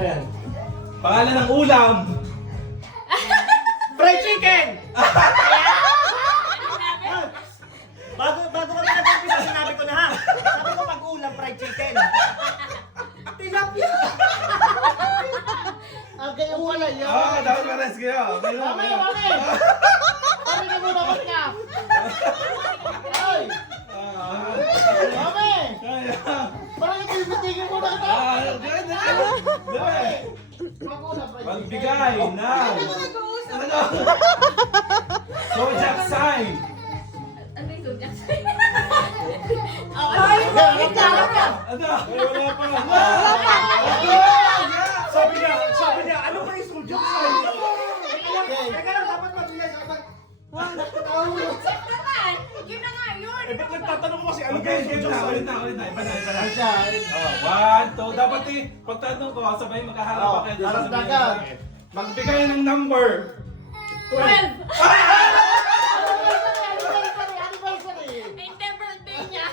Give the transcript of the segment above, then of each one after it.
ba yan? Pangalan ng ulam. Fried chicken! Bago kami nag-umpisa, sinabi ko na ha. Sabi ko pag-ulam, fried chicken. Tilapia! Ang ganyan wala yun. Dapat pares kayo. Mami! Mami na muna ko ka! Ay! Mami! Parang ibitigin mo na kita! Magbigay ng zodiac sign. Ano yung zodiac sign? Ay! Ano? Wala pa. Sabi niya, ano ba yung zodiac sign? Teka lang, dapat magbigay. Dapat... naman! Yun na nga, yun! Eh, ba't nagtatanong ko kasi ano ba Okay, yung game zodiac na. sign? Ulit na. Iba na. Siya. One, two. Dapat pagtanong ko, sabay magkaharap pa kayo. Harap Sasabihin dagat. sa akin. Magbigay ng number. 12! Anniversary! Yung birthday niya!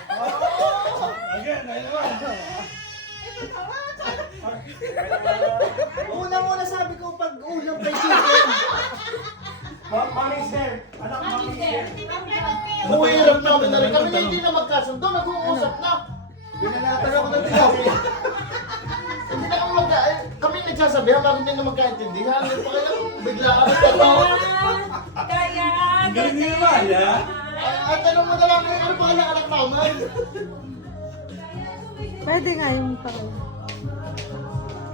Again, ayun. Una sabi ko pag-ulam kay chicken. Mami sir. Anak mami sir. Uwiram namin na rin. Kami na hindi na magkasundo. Nag-uusap na. Binalatan ako ng tilapia. Hindi na kami kami nagsasabihan bakit hindi na magkaintindihan. Hindi pa kaya bigla kami tatawa. Kaya! Ang galing niyo naman, ha? At tanong mo na lang kung ano pa anak naman. Pwede nga yung pakay.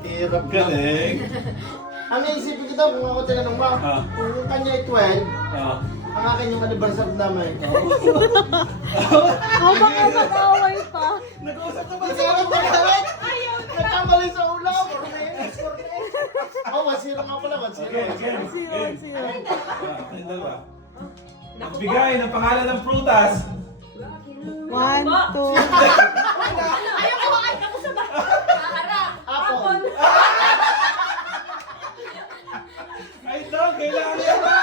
Hirap ka. Galing. Ano isipin ko daw kung ako tinanong mo? Kung yung kanya ay 12, ang akin yung anniversary namin. Habang nga mag-away pa. Nag-uusap na ba? Nagkaroon ba kami? Nagkamali sa ulam. Oh, 1-0 nga pala, 1-0. Game. Zero. Ayun dalawa. Magbigay ng pangalan ng prutas. 1, 2. Ayaw ko makay ako sa harap! Apple. Ay, ito, kailangan niya ba?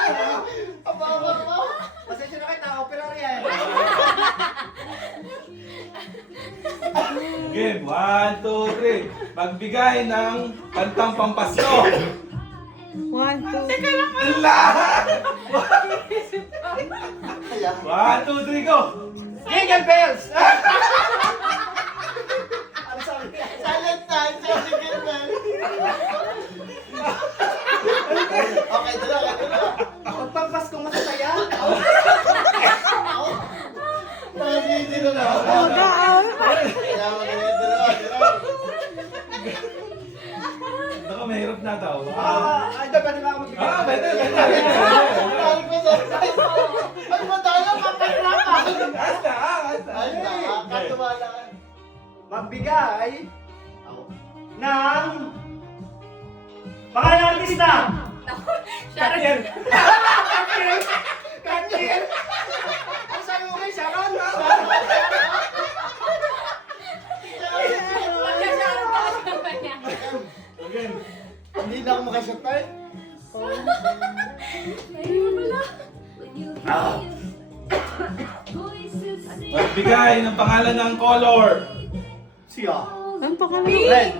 Aba. Pasensya na kayo, na-operar yan. Game, 1, 2, 3. Magbigay ng kantang pampasko. 1, 2. Lahat! Kaya. 1, 2, 3, go! Jingle bells! Ano sabi niya? Silent night, jingle bells. Okay, dalawa. Magpampas kong masasaya. Hindi na na. Mag-aaway pa. Kaya magaling dalawa. Ako, mahirap na daw. Ay, dapat di ba ako magbigay? Pwede. Ay, ko surprise. Ay, madala, kapag-rapan. Asa. Ay, nakakatuwa lang. Magbigay ng pangalan ng artista. Sharon! Katil! Ang sabi mo kay Sharon? Magka-Sharon ka naman niya. Again. Hindi na ako makashot tayo. Ayun mo pala. Magbigay ng pangalan ng color. Siya. Ang pangalan. Red.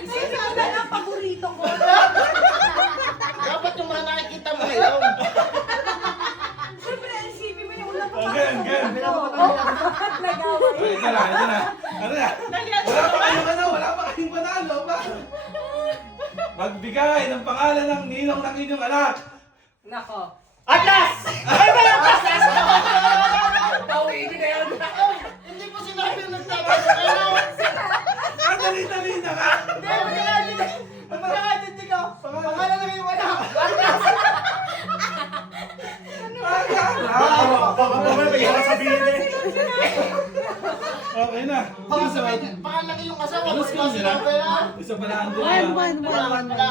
Isa na lang paborito ko. Dapat yung mga nakikita mo ngayon. Siyempre, isipin mo yung ulam ko. Again. Nag-away. Ay, ito na. Wala pa kayong panalo ba? Magbigay ng pangalan ng ninong ng inyong anak. Nako. Atlas! Ay, may atlas! Pauwi na yun. Hindi ko sinabi yung nagtatanong kayo. Dali na ka. Hindi ko. Pangalan lang yung anak. Baka may mga sabihin eh. Okay na. Pangalan lang yung asawa. Ano skill nila? Isa pa na andun. 1, 1, 1. Wala.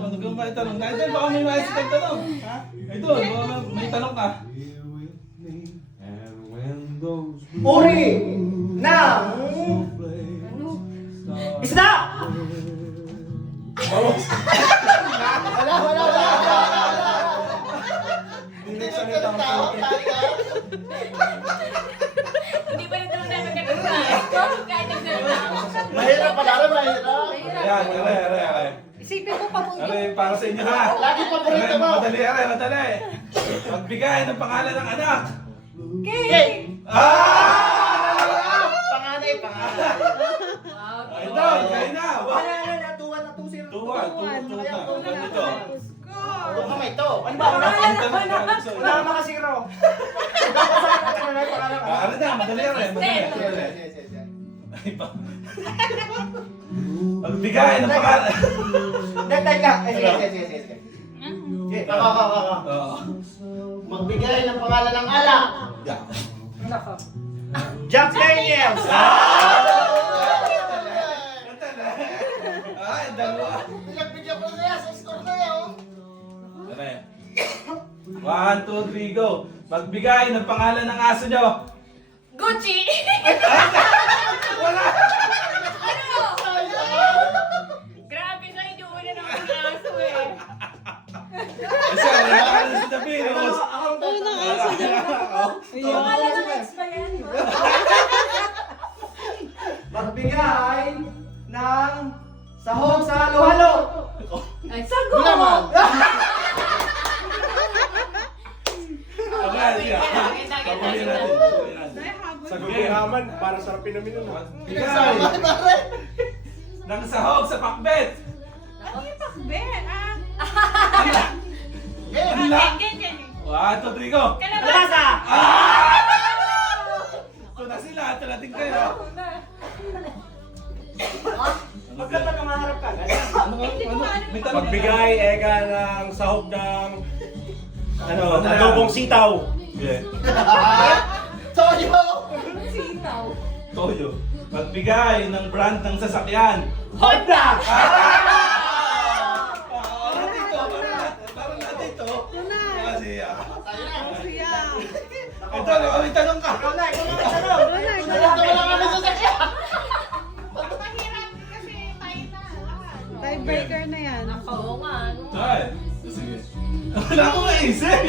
Ano kung may tanong? Idol, baka may maayos kang tanong. Ha? Idol, baka may tanong ka. Uri ng isda! Wala. Hindi siya may tao. Hindi pa rin naman namin nagkakaroon. Kahit nagsalita ako. Mahirap pala Para mahirap. Ayan, are. Isipin mo pa mo. Are, para sa inyo ha. Lagi paborito mo. Madali. Magbigay ng pangalan ng anak. Cake. Ah! Panganay. Idol, kayo na. Tuwan na 2-0. Tuwan na. Ganito. Huwag ka may to. Ano ba? Ang tanong ka, gusto. Wala ka makasiro. Ano na, madali. Ay, pa. Magbigay ng pangalan. Teka. Sige. Ako. Oo. Magbigay ng pangalan ng alak. Yeah. Nako. Jack Daniels. Ay, dalawa. Bigyan ko na yan sa score na yan. Ano yan? 1, 2, 3, go. Magbigay ng pangalan ng aso nyo. Gucci! Wala! Ano? Grabe na yung una ng mga aso eh. Kasi wala ka na si David. Unang aso niya. Pangalan Ayan. ng ex ba yan? Magbigay ng sahog sa halo-halo. Ay, sagot! Naman. Okay, siya. Papunin natin. Sa gulihaman, para sarapin namin yun. Magbigay ng sahog sa pakbet. Ano yung pakbet? Ano lang? 1, 2, 3, go. Kalabasa! Ito na sila, ito natin kayo. Magkata ka maharap ka. Ano? May tanong. Magbigay, eka, ng sahog ng Ano? adobong sitaw. Yeah. Toyo. Sitaw. Toyo. Magbigay ng brand ng sasakyan. Honda. Parang natin to. Kasi, Siya. ito, may tanong ka. Ikaw na tanong. Wala. Wala lang kami sasakyan. Tiebreaker na yan. Oo nga, ano? Ay, sige. Wala akong maisip.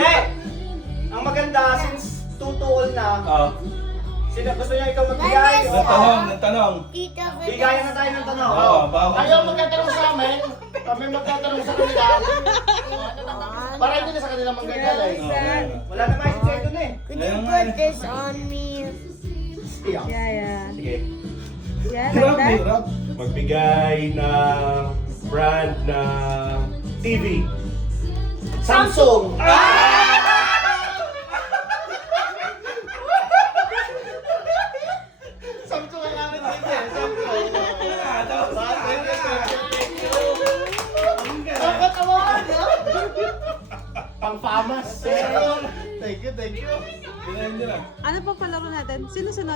Ang maganda, since tutuol na, Ah, sino gusto niya ikaw magbigay? tanong. Bigayan na tayo ng tanong. Oo, bawal. Ayaw magtatanong sa amin, kami magtatanong sa kanila. Para hindi na sa kanila manggagaling. Wala na maisip sa'yo dun eh. Could you put this on me? Iya. Yeah. Sige. Yeah, Hirap, like that. hirap. Magbigay ng brand na TV. Samsung. Samsung ang namin dito eh. Samsung. Ah, tapos na. Dapat award, ha? Pang-famas. Thank you. Ganyan nyo lang. Ano pa palaro natin? Sino sunod?